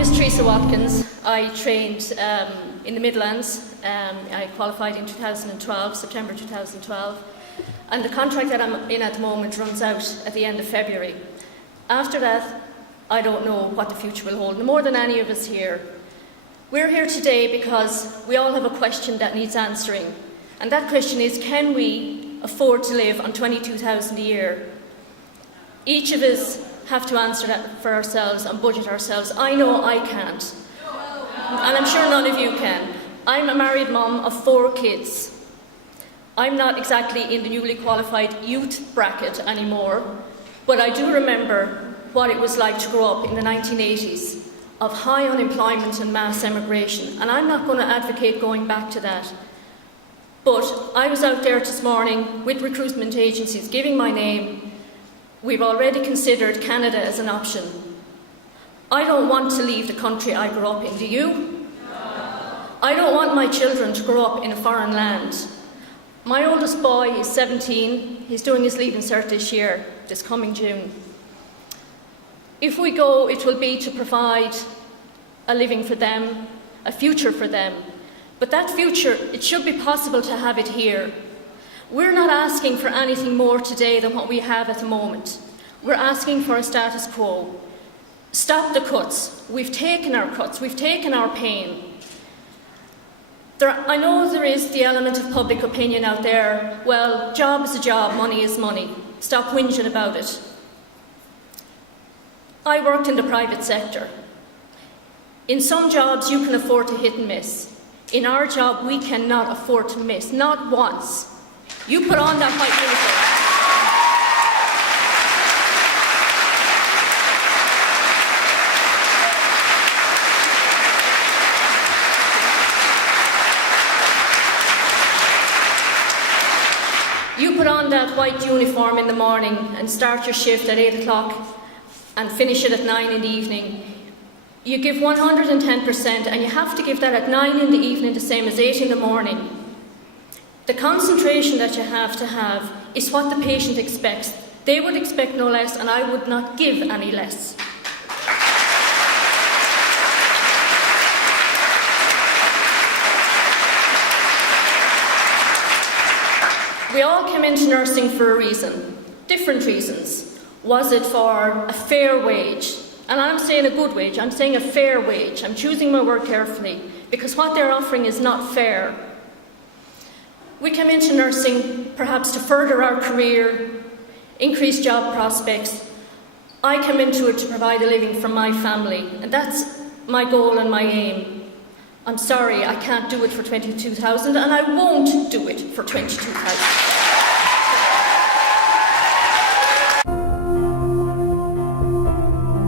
name is Teresa Watkins. I trained in the Midlands. I qualified in 2012, September 2012. And the contract that I'm in at the moment runs out at the end of February. After that, I don't know what the future will hold, no more than any of us here. We're here today because we all have a question that needs answering. And that question is, can we afford to live on 22,000 a year? Each of us have to answer that for ourselves and budget ourselves. I know I can't. And I'm sure none of you can. I'm a married mum of 4 kids. I'm not exactly in the newly qualified youth bracket anymore, but I do remember what it was like to grow up in the 1980s of high unemployment and mass emigration. And I'm not going to advocate going back to that. But I was out there this morning with recruitment agencies giving my name. We've already considered Canada as an option. I don't want to leave the country I grew up in, do you? No. I don't want my children to grow up in a foreign land. My oldest boy is 17, he's doing his Leaving Cert this year, this coming June. If we go, it will be to provide a living for them, a future for them. But that future, it should be possible to have it here. We're not asking for anything more today than what we have at the moment. We're asking for a status quo. Stop the cuts. We've taken our cuts. We've taken our pain. I know there is the element of public opinion out there. Well, job is a job, money is money. Stop whinging about it. I worked in the private sector. In some jobs, you can afford to hit and miss. In our job, we cannot afford to miss, not once. You put on that white uniform. You put on that white uniform in the morning and start your shift at 8 o'clock and finish it at 9 in the evening. You give 110% and you have to give that at 9 in the evening the same as 8 in the morning. The concentration that you have to have is what the patient expects. They would expect no less, and I would not give any less. We all came into nursing for a reason, different reasons. Was it for a fair wage? And I'm saying a good wage, I'm saying a fair wage. I'm choosing my word carefully, because what they're offering is not fair. We came into nursing perhaps to further our career, increase job prospects. I came into it to provide a living for my family, and that's my goal and my aim. I'm sorry, I can't do it for 22,000, and I won't do it for 22,000.